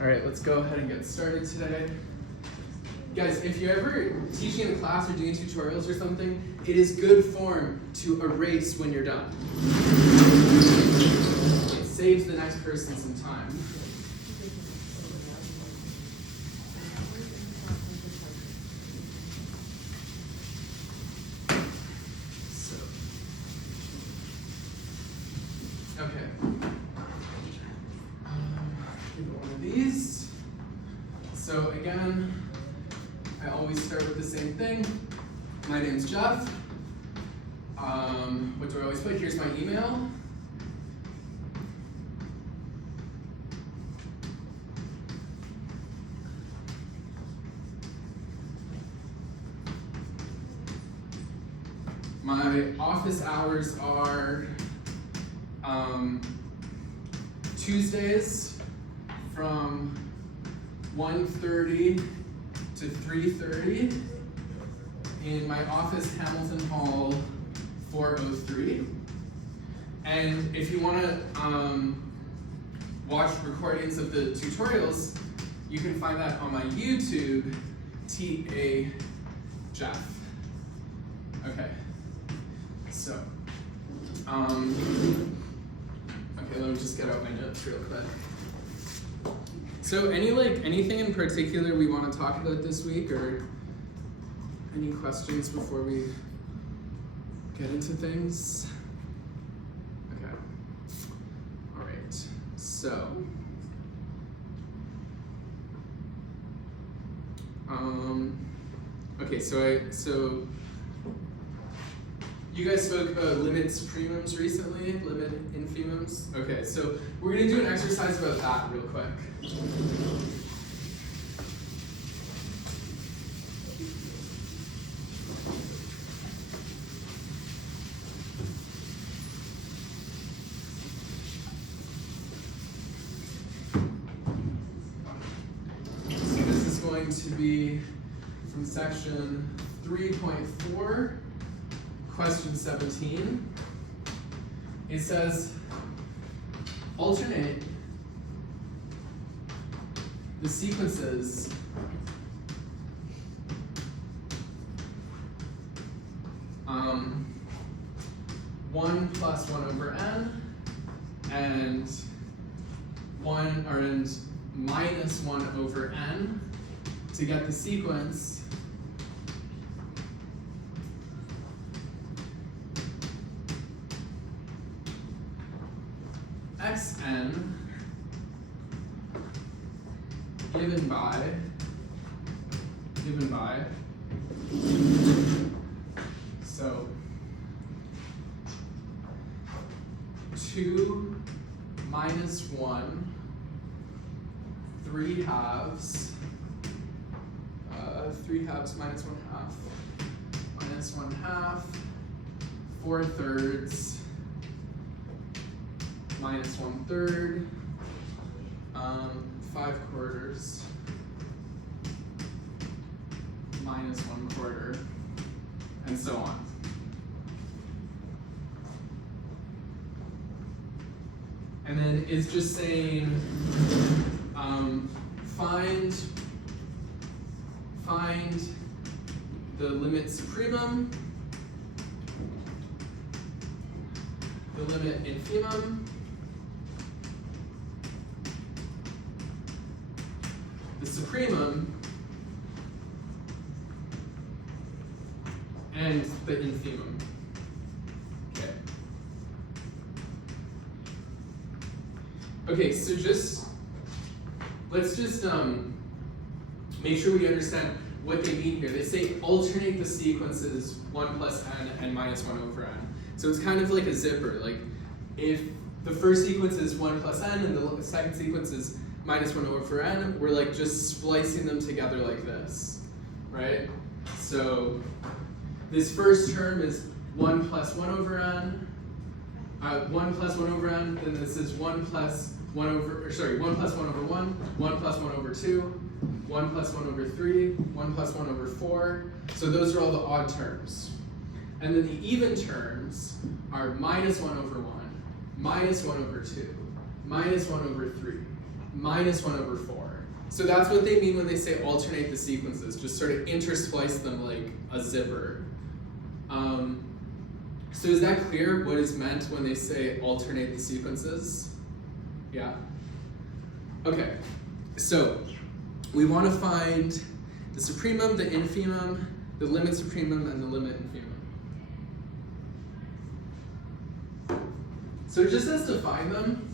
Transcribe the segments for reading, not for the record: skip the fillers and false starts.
All right, let's go ahead and get started today. Guys, if you're ever teaching in a class or doing tutorials or something, it is good form to erase when you're done. It saves the next person some time. So again, I always start with the same thing. My name's Jeff. What do I always put? Here's my email. My office hours are Tuesdays from 1:30 to 3:30 in my office, Hamilton Hall 403. And if you want to watch recordings of the tutorials, you can find that on my YouTube, TA Jeff. Okay, so, okay, let me just get out my notes real quick. So anything in particular we want to talk about this week, or any questions before we get into things? Okay. All right. So okay, so you guys spoke about limits primums recently, limit infimums. Okay, so we're gonna do an exercise about that real quick. So this is going to be from section 3.4. Question 17, it says, alternate the sequences one plus 1 over n and minus 1 over n to get the sequence xn given by so 2 minus 1 3 halves 3 halves minus 1 half minus 1 half 4 thirds minus 1/3, 5 quarters, minus 1/4, and so on. And then it's just saying, find the limit supremum, the limit infimum, the supremum, and the infimum. Okay. Okay, so let's just make sure we understand what they mean here. They say alternate the sequences 1 plus n and minus 1 over n. So it's kind of like a zipper. Like if the first sequence is 1 plus n and the second sequence is minus 1 over n, we're like just splicing them together like this, right? So this first term is 1 plus 1 over n, 1 plus 1 over n, then this is 1 plus 1 over, 1 plus 1 over 1, 1 plus 1 over 2, 1 plus 1 over 3, 1 plus 1 over 4. So those are all the odd terms. And then the even terms are minus 1 over 1, minus 1 over 2, minus 1 over 3, minus 1 over 4. So that's what they mean when they say alternate the sequences, just sort of intersplice them like a zipper. So is that clear what is meant when they say alternate the sequences? Yeah? Okay, so we want to find the supremum, the infimum, the limit supremum, and the limit infimum. So it just says to find them.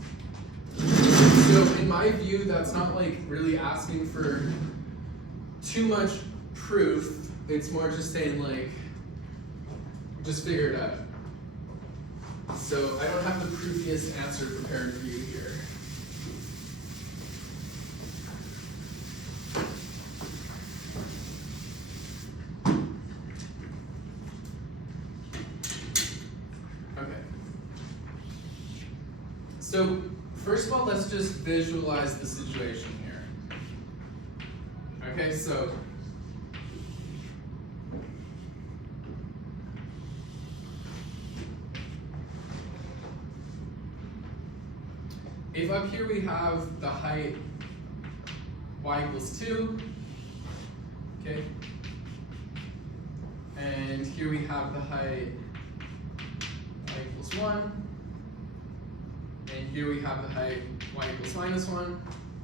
So in my view, that's not like really asking for too much proof. It's more just saying like, just figure it out. So I don't have the proofiest answer prepared for you here. Okay. So first of all, let's just visualize the situation here. Okay, so if up here we have the height y equals 2, okay, and here we have the height y equals 1, and here we have the height y equals minus 1.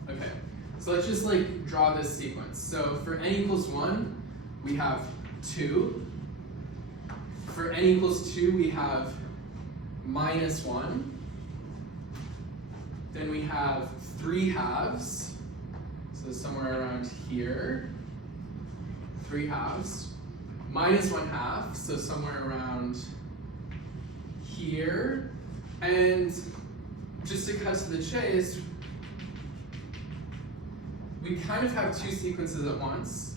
Okay, so let's just like draw this sequence. So for n equals 1, we have 2. For n equals 2, we have minus 1. Then we have 3 halves, so somewhere around here. 3 halves. Minus 1 half, so somewhere around here. And just to cut to the chase, we kind of have 2 sequences at once.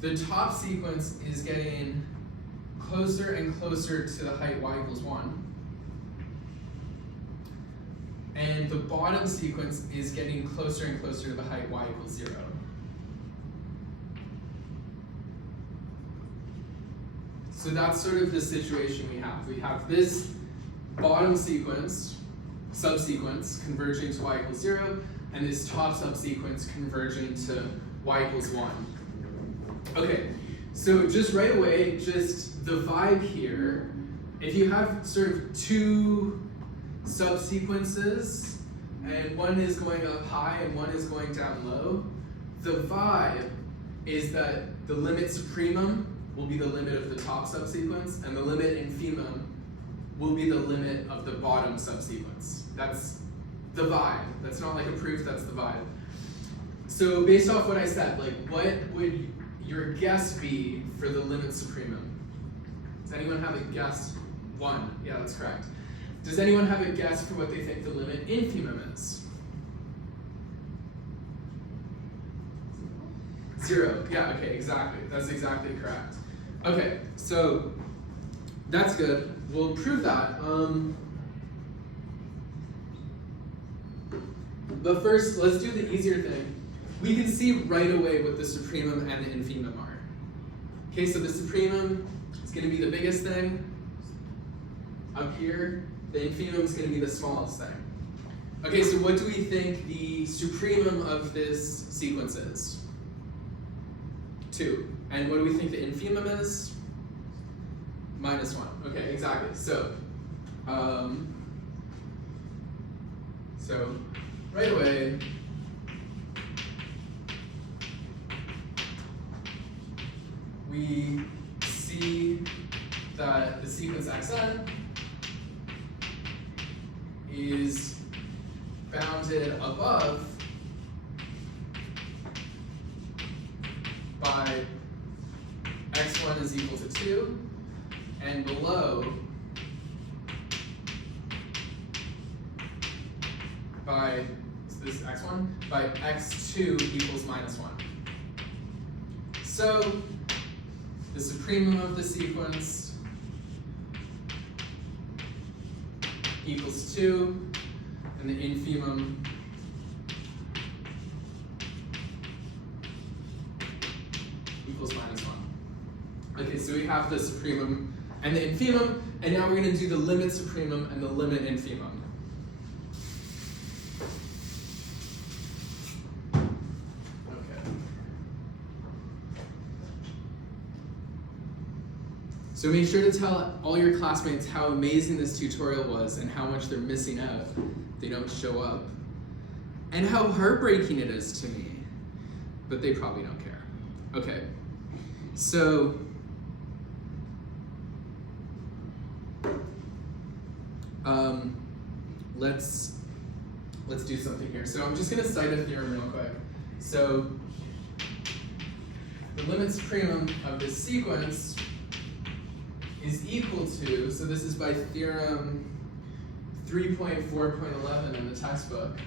The top sequence is getting closer and closer to the height y equals 1. And the bottom sequence is getting closer and closer to the height y equals 0. So that's sort of the situation we have. We have this bottom sequence, subsequence, converging to y equals 0, and this top subsequence converging to y equals 1. Okay, so just right away, just the vibe here, if you have sort of 2 subsequences, and one is going up high and one is going down low, the vibe is that the limit supremum will be the limit of the top subsequence, and the limit infimum will be the limit of the bottom subsequence. That's the vibe. That's not like a proof, that's the vibe. So based off what I said, like what would your guess be for the limit supremum? Does anyone have a guess? 1, yeah, that's correct. Does anyone have a guess for what they think the limit infimum is? 0, yeah, okay, exactly. That's exactly correct. Okay, so that's good. We'll prove that. But first, let's do the easier thing. We can see right away what the supremum and the infimum are. Okay, so the supremum is going to be the biggest thing up here. The infimum is going to be the smallest thing. Okay, so what do we think the supremum of this sequence is? 2. And what do we think the infimum is? Minus 1. Okay, exactly. So right away, we see that the sequence xn is bounded above by x1 is equal to 2, and below by, so this is x1, by x2 equals minus 1. So the supremum of the sequence equals 2, and the infimum equals minus 1. Okay, so we have the supremum and the infimum, and now we're going to do the limit supremum and the limit infimum. So make sure to tell all your classmates how amazing this tutorial was and how much they're missing out if they don't show up. And how heartbreaking it is to me. But they probably don't care. Okay, so let's do something here. So I'm just gonna cite a theorem real quick. So the limit supremum of this sequence is equal to, so this is by theorem 3.4.11 in the textbook.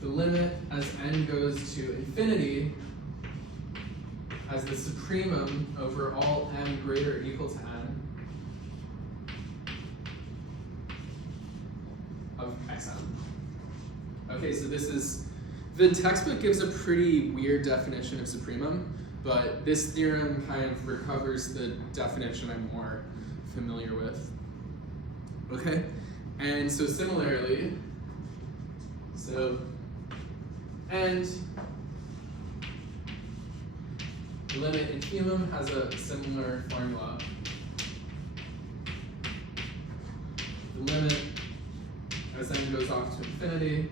The limit as n goes to infinity as the supremum over all n greater or equal to n of xn. Okay, so this is, the textbook gives a pretty weird definition of supremum, but this theorem kind of recovers the definition I'm more familiar with. Okay, and so similarly, and the limit infimum has a similar formula. The limit as n goes off to infinity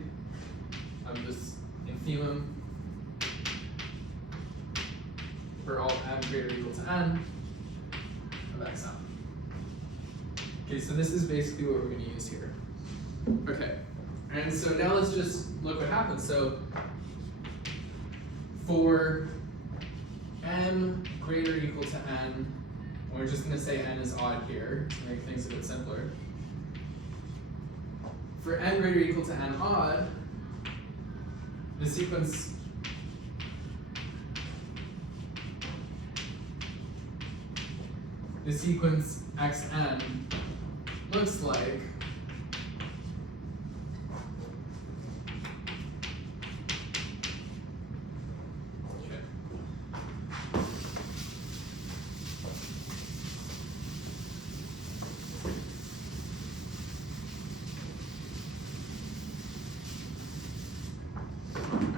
of this infimum for all n greater or equal to n of xn. Okay, so this is basically what we're going to use here. Okay, and so now let's just look what happens. So for n greater or equal to n, we're just going to say n is odd here to make things a bit simpler. For n greater or equal to n odd, the sequence xn looks like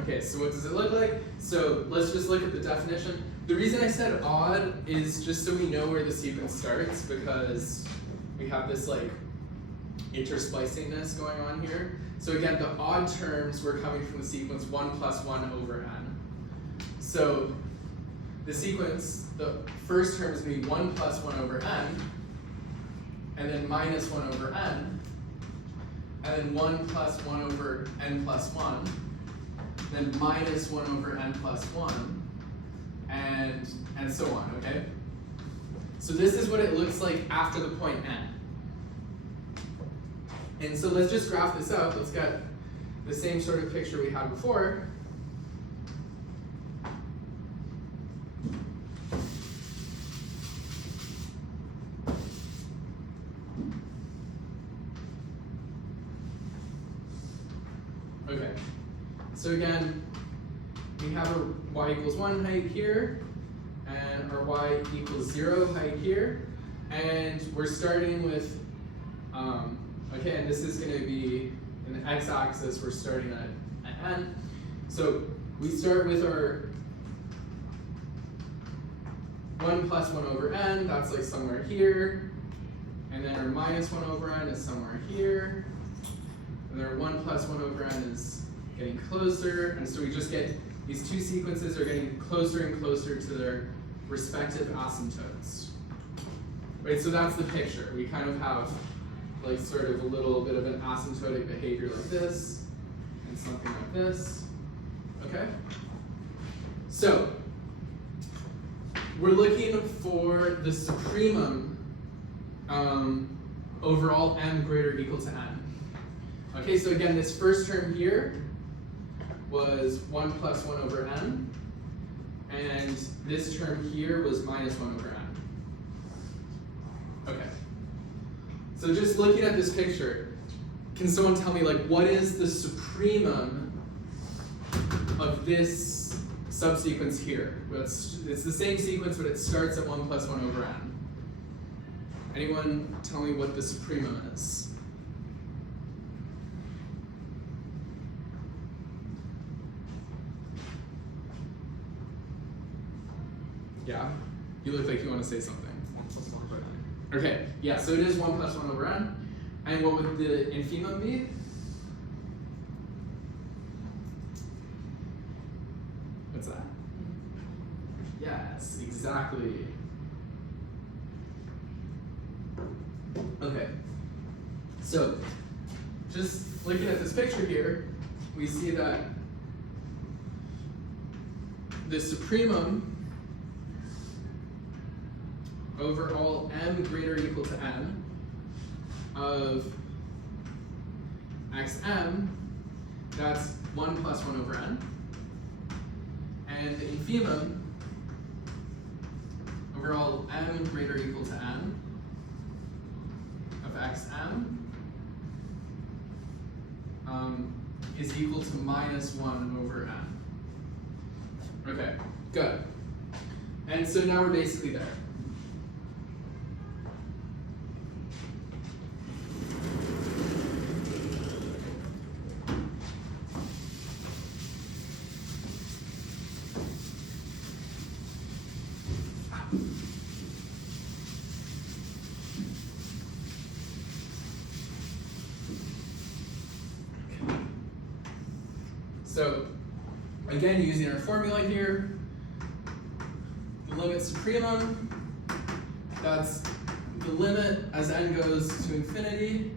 okay, so what does it look like? So let's just look at the definition. The reason I said odd is just so we know where the sequence starts, because we have this like intersplicingness going on here. So again, the odd terms were coming from the sequence 1 plus 1 over n. So the sequence, the first term is going to be 1 plus 1 over n, and then minus 1 over n, and then 1 plus 1 over n plus 1, then minus 1 over n plus 1, and so on, okay? So this is what it looks like after the point n. And so let's just graph this out. Let's get the same sort of picture we had before. Okay, so again, we have our y equals 1 height here, and our y equals 0 height here, and we're starting with, okay, and this is going to be, in the x-axis, we're starting at n. So we start with our 1 plus 1 over n, that's like somewhere here, and then our minus 1 over n is somewhere here, and our 1 plus 1 over n is getting closer, and so we just get, these two sequences are getting closer and closer to their respective asymptotes. Right, so that's the picture. We kind of have like sort of a little bit of an asymptotic behavior like this, and something like this, okay? So, we're looking for the supremum over all m greater or equal to n. Okay, so again, this first term here was 1 plus 1 over n, and this term here was minus 1 over n. Okay. So just looking at this picture, can someone tell me, like, what is the supremum of this subsequence here? It's the same sequence, but it starts at 1 plus 1 over n. Anyone tell me what the supremum is? Yeah? You look like you want to say something. 1 plus 1 over n. Okay, yeah, so it is 1 plus 1 over n. And what would the infimum be? What's that? Yes, exactly. Okay, so just looking at this picture here, we see that the supremum over all m greater or equal to n of xm, that's 1 plus 1 over n. And the infimum over all m greater or equal to n of xm is equal to minus 1 over n. Okay, good. And so now we're basically there. So, again, using our formula here, the limit supremum, that's the limit as n goes to infinity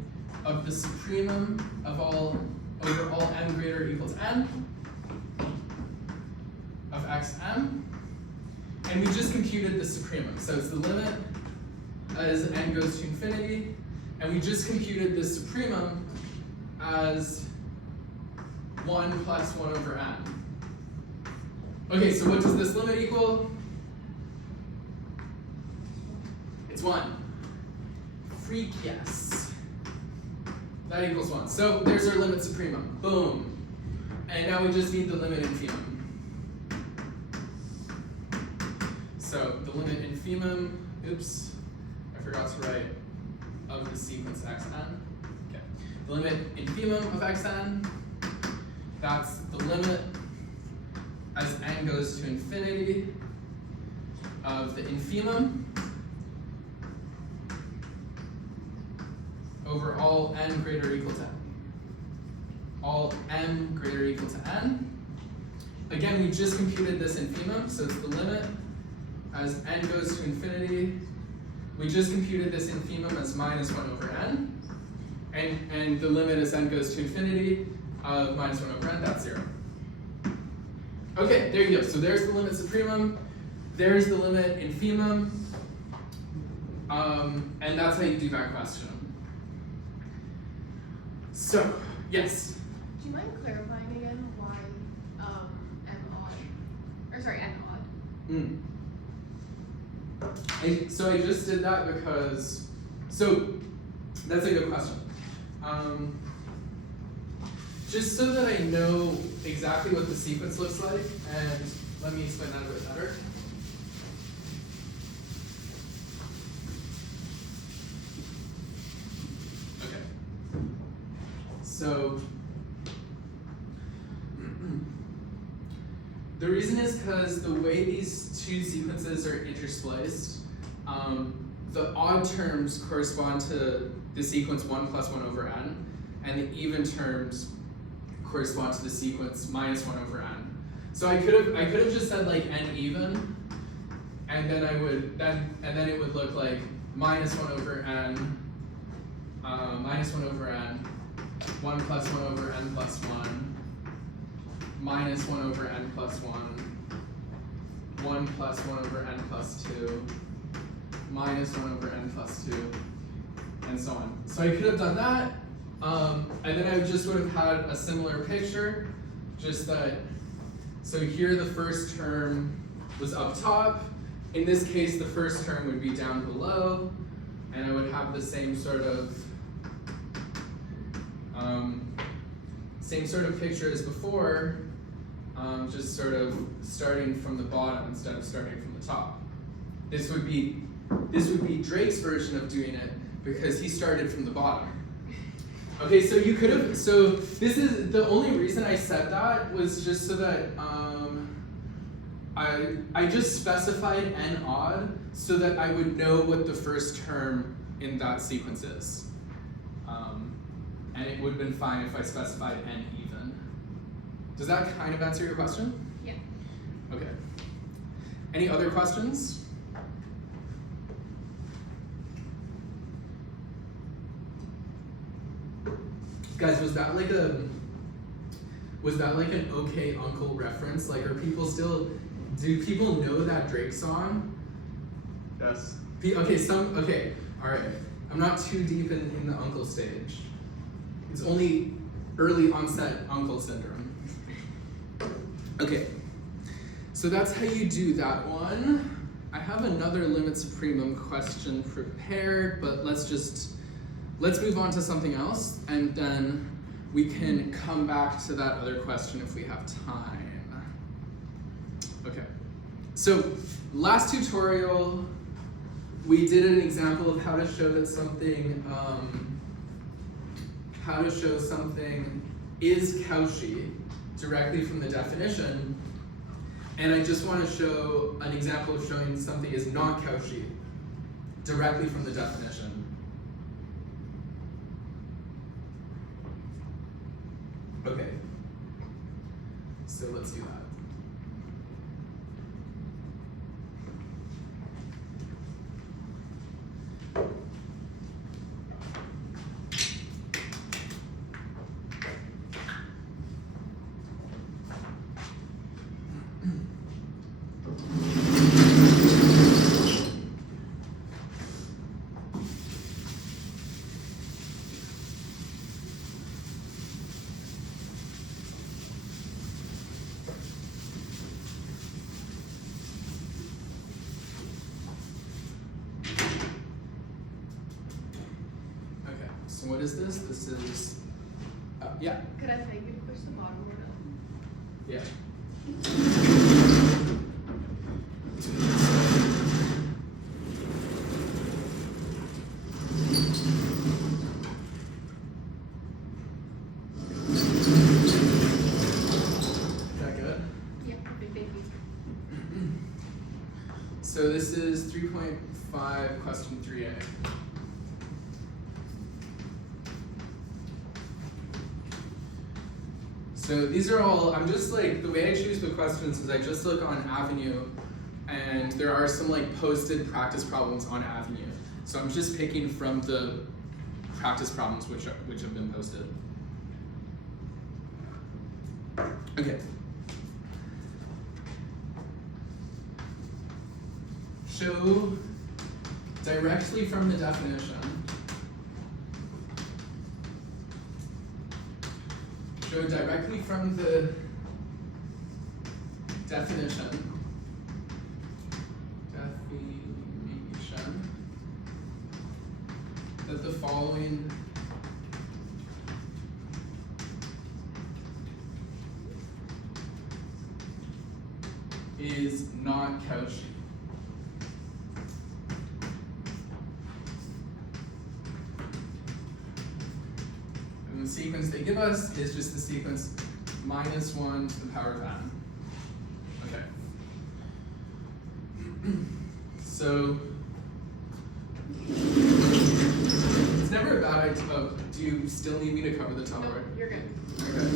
of the supremum of all over all m greater or equal to n of xm. And we just computed the supremum. So it's the limit as n goes to infinity, and we just computed the supremum as 1 plus 1 over n. Okay, so what does this limit equal? It's 1. Freak yes. That equals 1. So there's our limit supremum. Boom. And now we just need the limit infimum. So the limit infimum, oops, I forgot to write, of the sequence xn. Okay. The limit infimum of xn, that's the limit as n goes to infinity of the infimum over all n greater or equal to n. All m greater or equal to n. Again, we just computed this infimum, so it's the limit as n goes to infinity. We just computed this infimum as minus 1 over n. And the limit as n goes to infinity of minus 1 over n, that's 0. Okay, there you go. So there's the limit supremum. There's the limit infimum. And that's how you do that question. So, yes? Do you mind clarifying again why m odd? Or sorry, n odd? So I just did that because, so that's a good question. Just so that I know exactly what the sequence looks like, and let me explain that a bit better. Okay. So, the reason is because the way these two sequences are interspliced, the odd terms correspond to the sequence 1 plus 1 over n, and the even terms correspond to the sequence minus 1 over n. So I could have just said like n even, and then it would look like minus 1 over n, minus 1 over n, 1 plus 1 over n plus 1, minus 1 over n plus 1, 1 plus 1 over n plus 2, minus 1 over n plus 2, and so on. So I could have done that, and then I just would have had a similar picture, just that, so here the first term was up top. In this case, the first term would be down below, and I would have the same sort of picture as before, just sort of starting from the bottom instead of starting from the top. This would be Drake's version of doing it because he started from the bottom. Okay, so you could have, so this is, the only reason I said that was just so that I just specified n odd so that I would know what the first term in that sequence is. And it would have been fine if I specified n even. Does that kind of answer your question? Yeah. Okay. Any other questions? Guys, was that like an OK Uncle reference? Like, do people know that Drake song? Yes. Okay, all right. I'm not too deep in the uncle stage. It's only early onset uncle syndrome. Okay, so that's how you do that one. I have another limit supremum question prepared, but let's move on to something else, and then we can come back to that other question if we have time. Okay, so last tutorial, we did an example of how to show that something, is Cauchy directly from the definition. And I just want to show an example of showing something is not Cauchy directly from the definition. Okay, so let's do that. So what is this? This is, yeah. Could I thank you to push the bottom one up? Yeah. Is that good? Yeah, perfect, thank you. So this is 3.5, question 3A. So these are all, I'm just like, the way I choose the questions is I just look on Avenue, and there are some like posted practice problems on Avenue. So I'm just picking from the practice problems which have been posted. Okay. Show directly from the definition. Show directly from the definition that the following is not Cauchy. And the sequence they give us is just the sequence -1 to the power of n. Okay. So it's never a bad idea. Oh, do you still need me to cover the tunnel? No, you're good. Okay.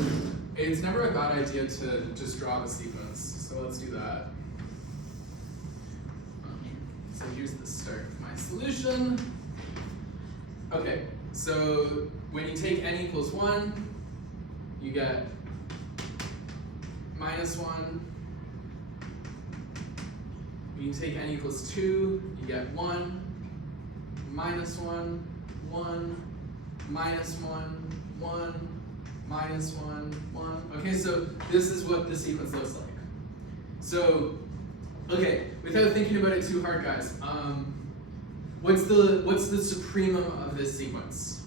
It's never a bad idea to just draw the sequence. So let's do that. So here's the start of my solution. Okay, so when you take n equals 1, you get -1. When you take n equals 2, you get 1, -1, 1, -1, 1, -1, 1. Okay, so this is what the sequence looks like. So, okay, without thinking about it too hard, guys, what's the supremum of this sequence?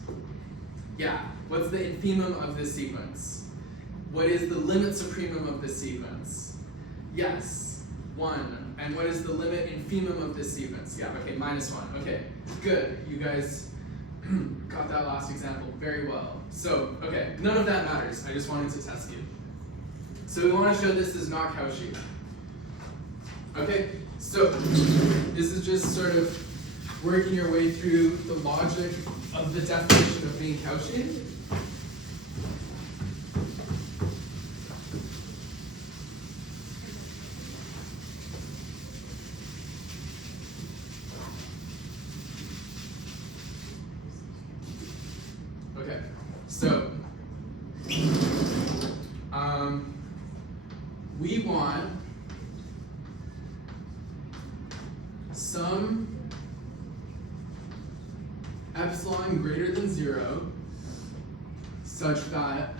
Yeah, what's the infimum of this sequence? What is the limit supremum of this sequence? Yes, 1. And what is the limit infimum of this sequence? Yeah, okay, -1. Okay, good. You guys got that last example very well. So, okay, none of that matters. I just wanted to test you. So we want to show this is not Cauchy. Okay, so this is just sort of working your way through the logic of the definition of being Cauchy. Okay, so we want some epsilon greater than 0 such that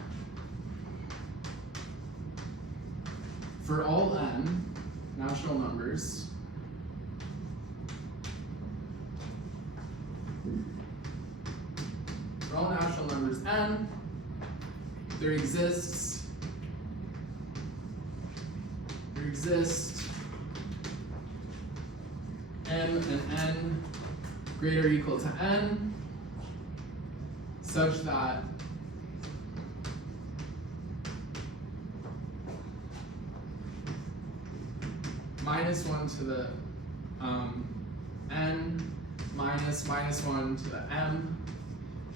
for all n natural numbers, for all natural numbers n, there exists m and n greater or equal to n such that minus 1 to the n minus 1 to the m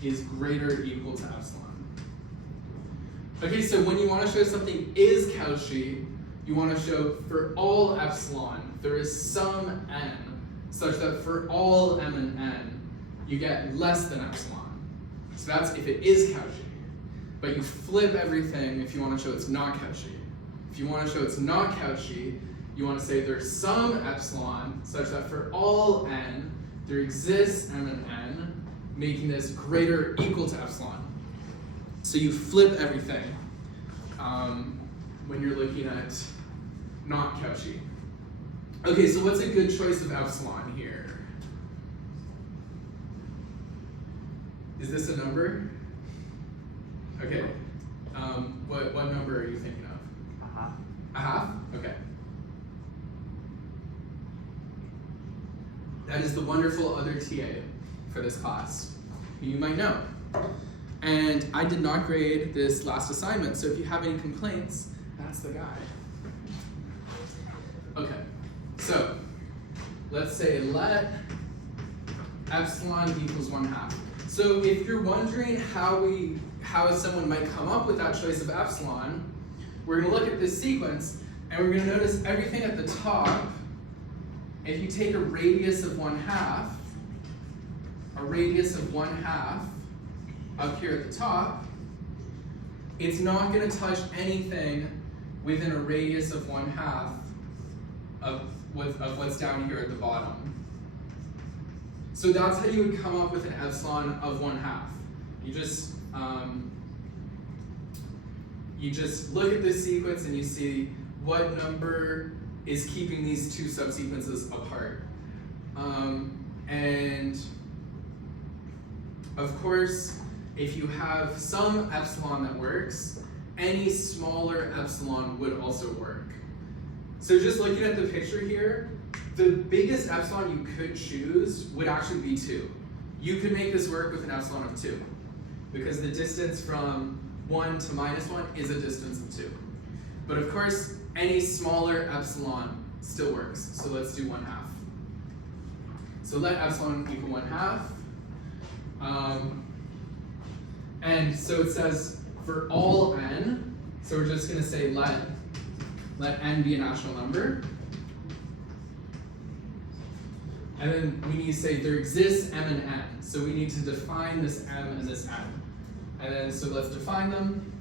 is greater or equal to epsilon. Okay, so when you want to show something is Cauchy, you want to show for all epsilon there is some n such that for all m and n you get less than epsilon. So that's if it is Cauchy. But you flip everything if you want to show it's not Cauchy. If you want to show it's not Cauchy, you want to say there's some epsilon such that for all n there exists m and n, making this greater or equal to epsilon. So you flip everything when you're looking at not Cauchy. Okay, so what's a good choice of epsilon here? Is this a number? Okay. What number are you thinking of? A half. A half? Okay. That is the wonderful other TA for this class, who you might know. And I did not grade this last assignment, so if you have any complaints, that's the guy. Okay, so let's say let epsilon equals 1/2. So if you're wondering how someone might come up with that choice of epsilon, we're going to look at this sequence, and we're going to notice everything at the top. If you take a radius of 1/2, up here at the top, it's not going to touch anything within a radius of 1/2 of what's down here at the bottom. So that's how you would come up with an epsilon of 1/2. You just look at this sequence and you see what number is keeping these two subsequences apart. And of course, if you have some epsilon that works, any smaller epsilon would also work. So just looking at the picture here, the biggest epsilon you could choose would actually be 2. You could make this work with an epsilon of 2, because the distance from 1 to -1 is a distance of 2. But of course, any smaller epsilon still works. So let's do 1/2. So let epsilon equal 1/2. And so it says for all n, so we're just going to say let n be a natural number. And then we need to say there exists m and n. So we need to define this m and this n. And then so let's define them.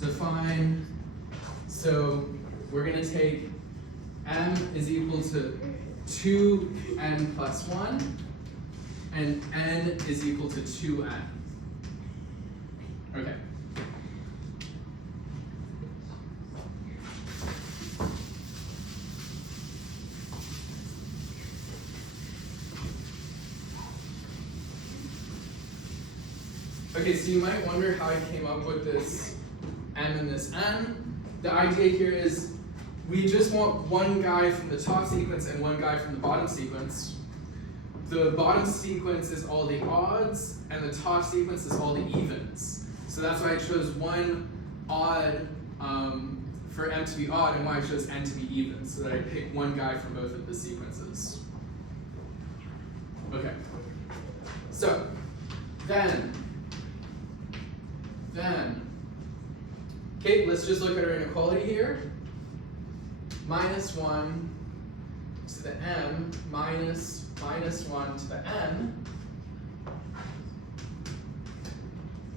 Define, so we're going to take m is equal to 2n plus 1, and n is equal to 2n. Okay. Okay, so you might wonder how I came up with this m and this n. The idea here is we just want one guy from the top sequence and one guy from the bottom sequence. The bottom sequence is all the odds, and the top sequence is all the evens. So that's why I chose one odd for m to be odd and why I chose n to be even, so that I pick one guy from both of the sequences. Okay. So, then, okay, let's just look at our inequality here. Minus 1 to the m minus 1 to the n.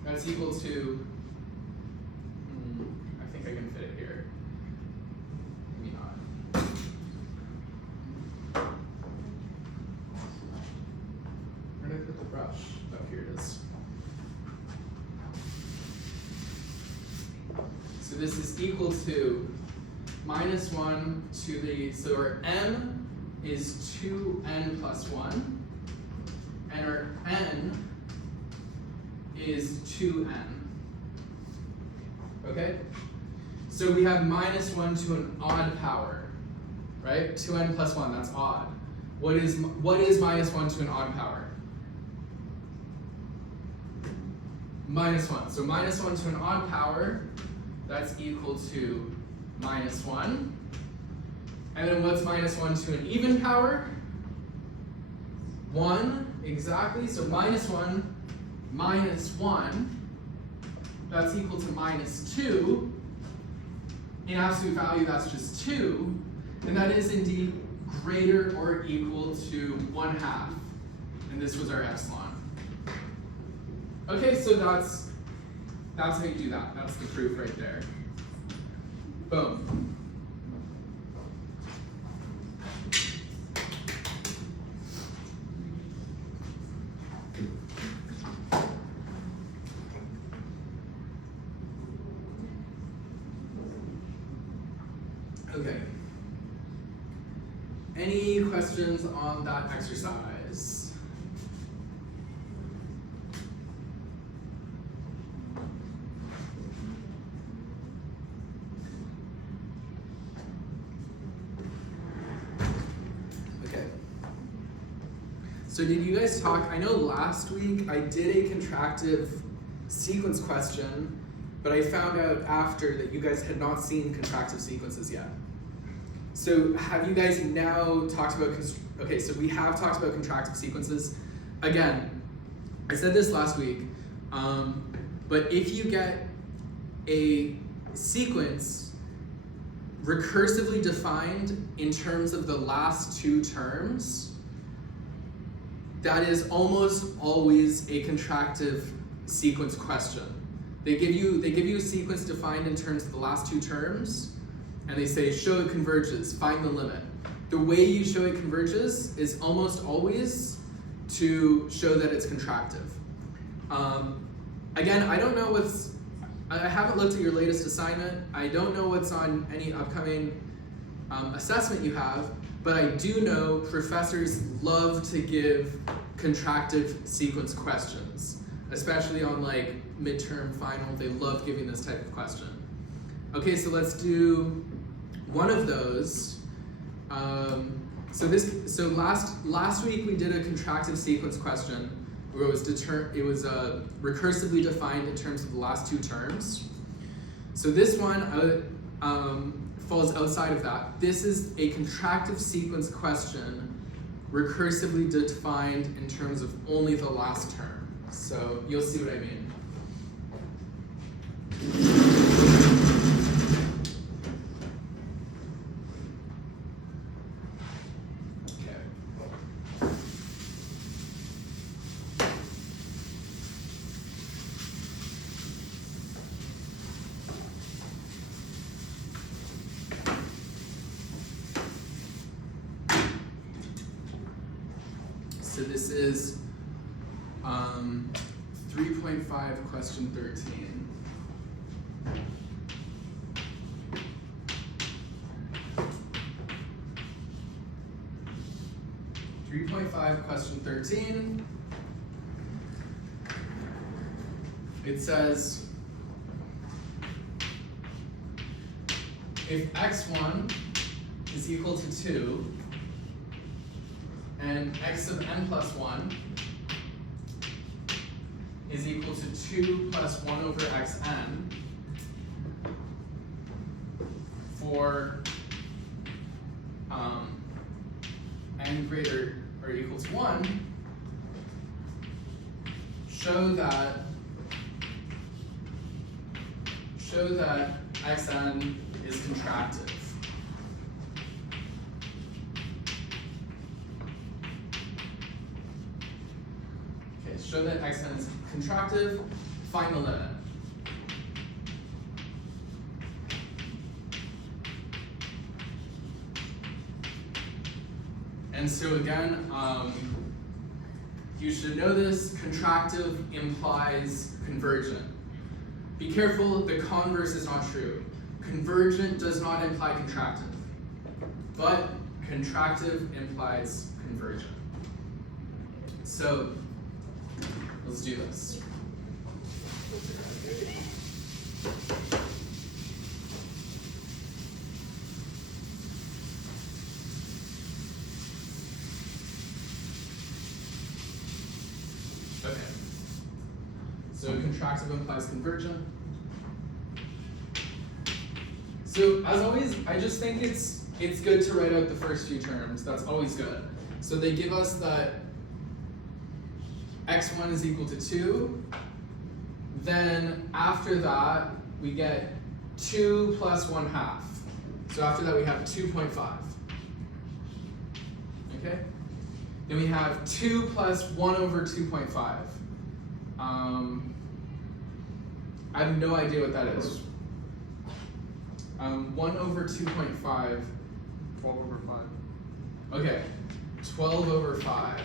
That's equal to, I think I can fit it here. Maybe not. Where did I put the brush? Oh, here it is. So this is equal to minus 1 to the, so our m is 2n plus 1, and our n is 2n. Okay? So we have minus 1 to an odd power, right? 2n plus 1, that's odd. What is minus 1 to an odd power? Minus 1. So minus 1 to an odd power, that's equal to minus 1. And then what's minus 1 to an even power? 1, exactly. So minus 1 minus 1, that's equal to minus 2. In absolute value, that's just 2. And that is indeed greater or equal to 1/2. And this was our epsilon. Okay, so that's how you do that. That's the proof right there. Boom. Okay. Any questions on that exercise? Okay. So did you guys talk, I know last week I did a contractive sequence question, but I found out after that you guys had not seen contractive sequences yet. So have you guys now talked about, okay, so we have talked about contractive sequences. Again, I said this last week, but if you get a sequence recursively defined in terms of the last two terms, that is almost always a contractive sequence question. They give you a sequence defined in terms of the last two terms, and they say, show it converges, find the limit. The way you show it converges is almost always to show that it's contractive. Again, I don't know I haven't looked at your latest assignment. I don't know what's on any upcoming assessment you have, but I do know professors love to give contractive sequence questions, especially on like midterm, final. They love giving this type of question. Okay, so let's do one of those. So last week we did a contractive sequence question where it was recursively defined in terms of the last two terms. So this one falls outside of that. This is a contractive sequence question recursively defined in terms of only the last term. So you'll see what I mean. So this is 3.5 question 13. Question 13. It says, if x1 is equal to 2 and x of n plus 1 is equal to 2 plus 1 over xn, for n greater or equal to 1, show that xn is contractive. Okay, show that xn is contractive, find the limit. And so again, you should know this, contractive implies convergent. Be careful, the converse is not true. Convergent does not imply contractive, but contractive implies convergent. So let's do this. Okay. So contractive implies convergent. So as always, I just think it's good to write out the first few terms. That's always good. So they give us that x1 is equal to 2. Then after that, we get 2 plus 1/2. So after that, we have 2.5. Okay? Then we have 2 plus 1 over 2.5. I have no idea what that is. 1 over 2.5. 12 over 5. Okay, 12 over 5.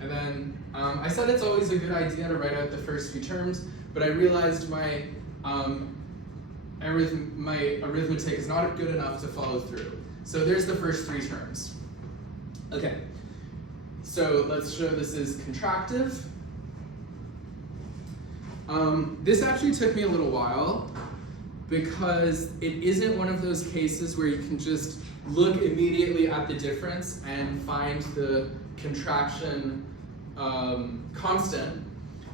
And then I said it's always a good idea to write out the first few terms, but I realized my arithmetic is not good enough to follow through. So there's the first 3 terms. Okay, so let's show this is contractive. This actually took me a little while because it isn't one of those cases where you can just look immediately at the difference and find the contraction constant.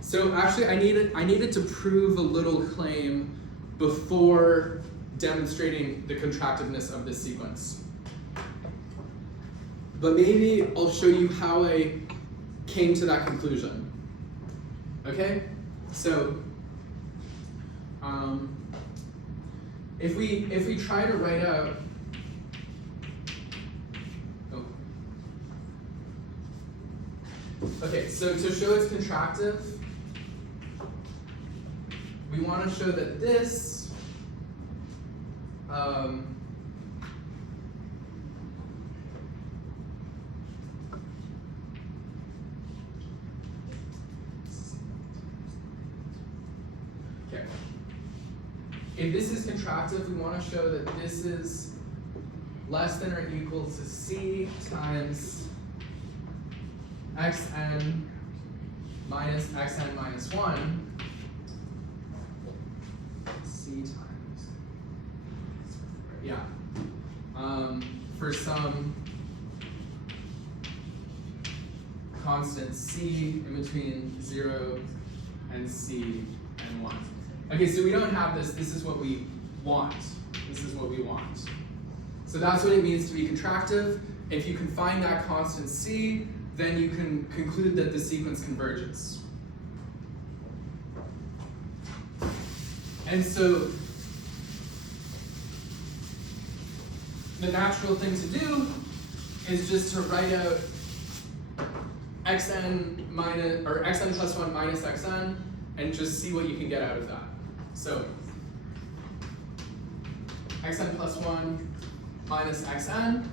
So actually I needed to prove a little claim before demonstrating the contractiveness of this sequence. But maybe I'll show you how I came to that conclusion. Okay? So if we try to write out okay, so to show it's contractive, we want to show that this okay. If this is contractive, we want to show that this is less than or equal to c times xn minus xn minus 1, c times, yeah, for some constant c in between 0 and c and 1. Okay, so we don't have this. This is what we want. This is what we want. So that's what it means to be contractive. If you can find that constant c, then you can conclude that the sequence converges. And so the natural thing to do is just to write out xn minus or xn plus 1 minus xn and just see what you can get out of that. So xn plus 1 minus xn,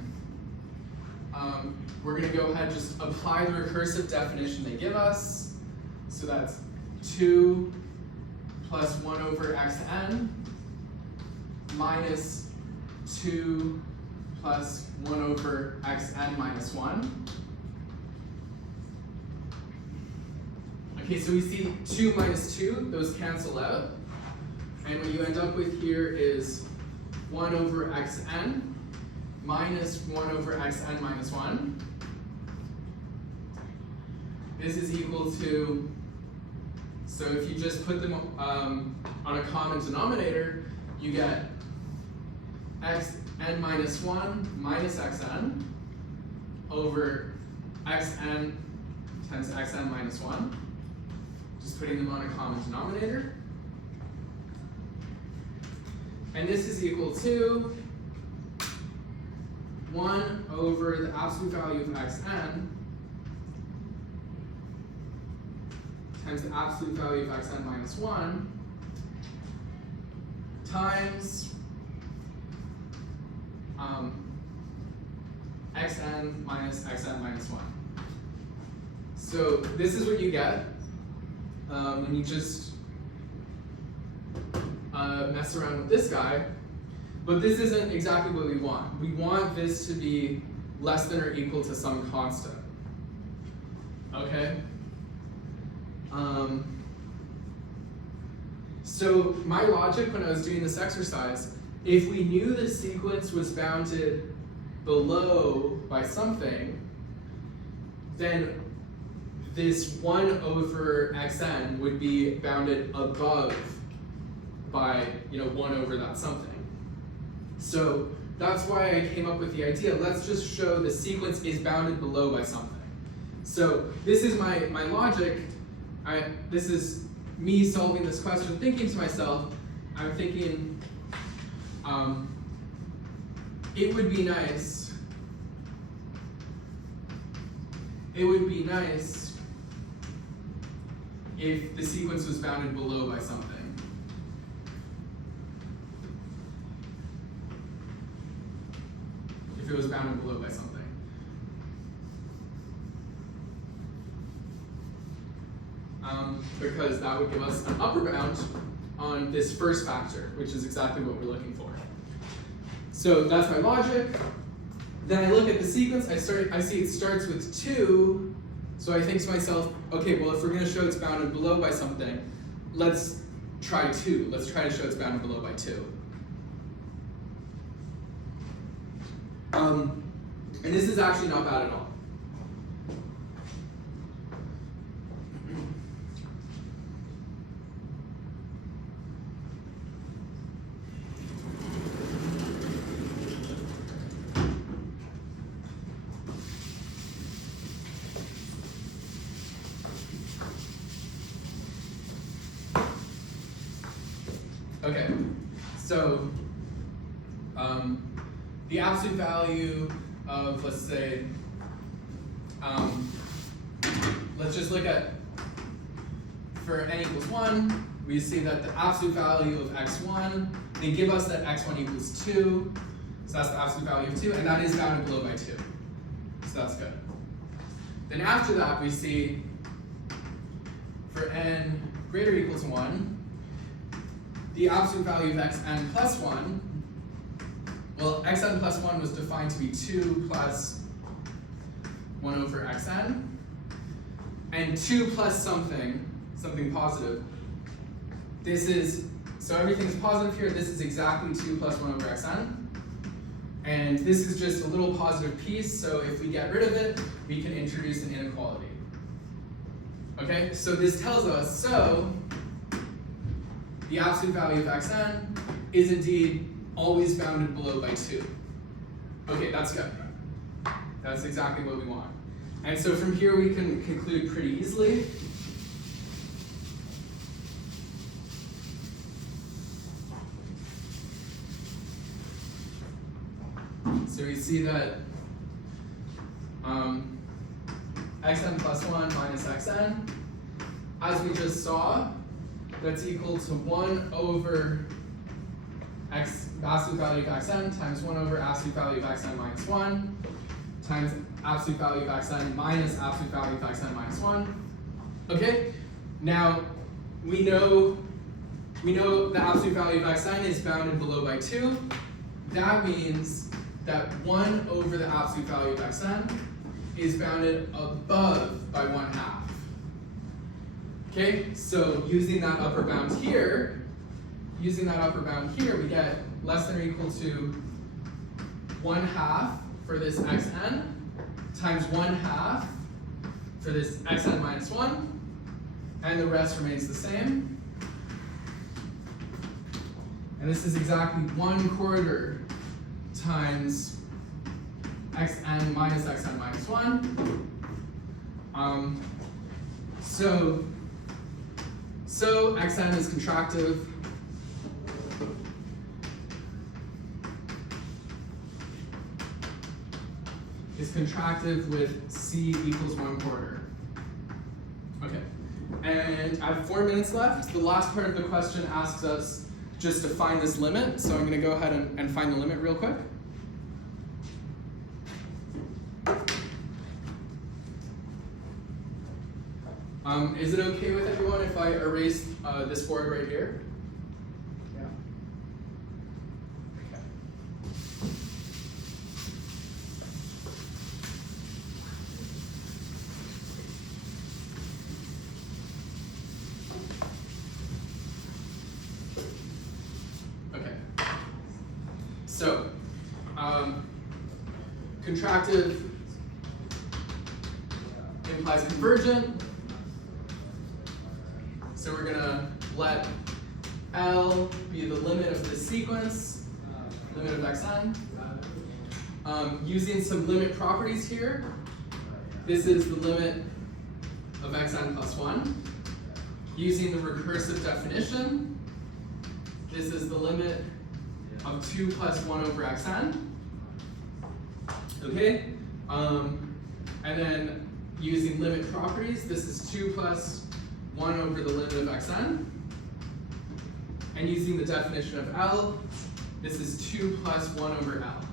we're going to go ahead and just apply the recursive definition they give us. So that's 2 plus 1 over xn minus 2 plus 1 over xn minus 1. Okay, so we see 2 minus 2, those cancel out. And what you end up with here is 1 over xn minus 1 over xn minus 1. This is equal to, so if you just put them on a common denominator, you get xn minus 1 minus xn over xn times xn minus 1. Just putting them on a common denominator. And this is equal to 1 over the absolute value of xn times the absolute value of xn minus 1 times xn minus xn minus 1. So this is what you get when you just mess around with this guy. But this isn't exactly what we want. We want this to be less than or equal to some constant. Okay? So my logic when I was doing this exercise, if we knew the sequence was bounded below by something, then this 1 over xn would be bounded above by 1 over that something. So that's why I came up with the idea, let's just show the sequence is bounded below by something. So this is my logic. This is me solving this question, thinking to myself, I'm thinking, it would be nice if the sequence was bounded below by something. If it was bounded below by something. Because that would give us an upper bound on this first factor, which is exactly what we're looking for. So that's my logic. Then I look at the sequence, I see it starts with 2, so I think to myself, okay, well if we're going to show it's bounded below by something, let's try 2. Let's try to show it's bounded below by 2. And this is actually not bad at all. Okay, so the absolute value of, let's say, let's just look at, for n equals 1, we see that the absolute value of x1, they give us that x1 equals 2, so that's the absolute value of 2, and that is bounded below by 2, so that's good. Then after that, we see for n greater or equal to 1, the absolute value of xn plus 1, well, xn plus 1 was defined to be 2 plus 1 over xn, and 2 plus something positive. This is, so everything's positive here, this is exactly 2 plus 1 over xn. And this is just a little positive piece, so if we get rid of it, we can introduce an inequality. Okay, so this tells us, so the absolute value of xn is indeed always bounded below by 2. Okay, that's good. That's exactly what we want. And so from here we can conclude pretty easily. So we see that xn plus 1 minus xn, as we just saw, that's equal to 1 over absolute value of xn times 1 over absolute value of xn minus 1 times absolute value of xn minus absolute value of xn minus 1. Okay, now we know the absolute value of xn is bounded below by 2. That means that 1 over the absolute value of xn is bounded above by 1/2. Okay, so using that upper bound here, we get less than or equal to 1/2 for this xn times 1/2 for this xn minus 1, and the rest remains the same. And this is exactly 1/4 times xn minus xn minus 1. So xn is contractive. Is contractive with c equals 1/4. Okay, and I have 4 minutes left. The last part of the question asks us just to find this limit, so I'm going to go ahead and find the limit real quick. Is it okay with everyone if I erase this board right here? Yeah. Okay. Okay. So, contractive implies convergent. So we're gonna let L be the limit of this sequence, limit of xn. Using some limit properties here, this is the limit of xn plus 1. Using the recursive definition, this is the limit of 2 plus 1 over xn. Okay? And then using limit properties, this is 2 plus 1 over the limit of xn. And using the definition of L, this is 2 plus 1 over L.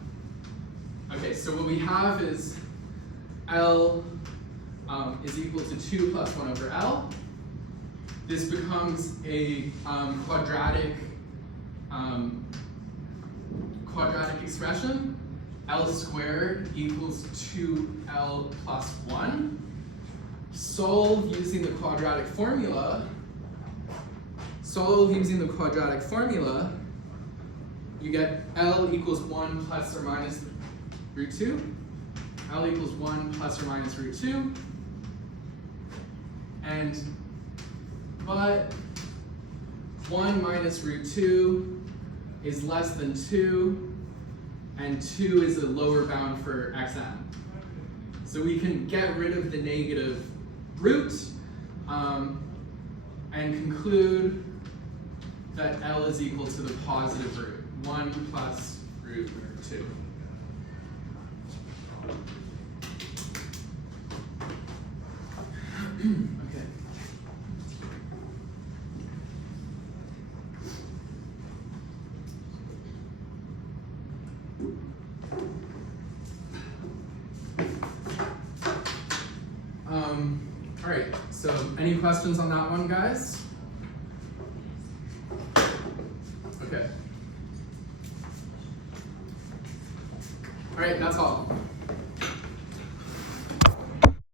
Okay, so what we have is L is equal to 2 plus 1 over L. This becomes a quadratic expression. L squared equals 2L plus 1. Solve using the quadratic formula. You get L equals 1 plus or minus root 2. L equals 1 plus or minus root 2. But 1 minus root 2 is less than 2, and 2 is a lower bound for xn. So we can get rid of the negative root and conclude that L is equal to the positive root, 1 plus root 2. Okay. All right, so any questions on that one, guys? Okay. All right, that's all.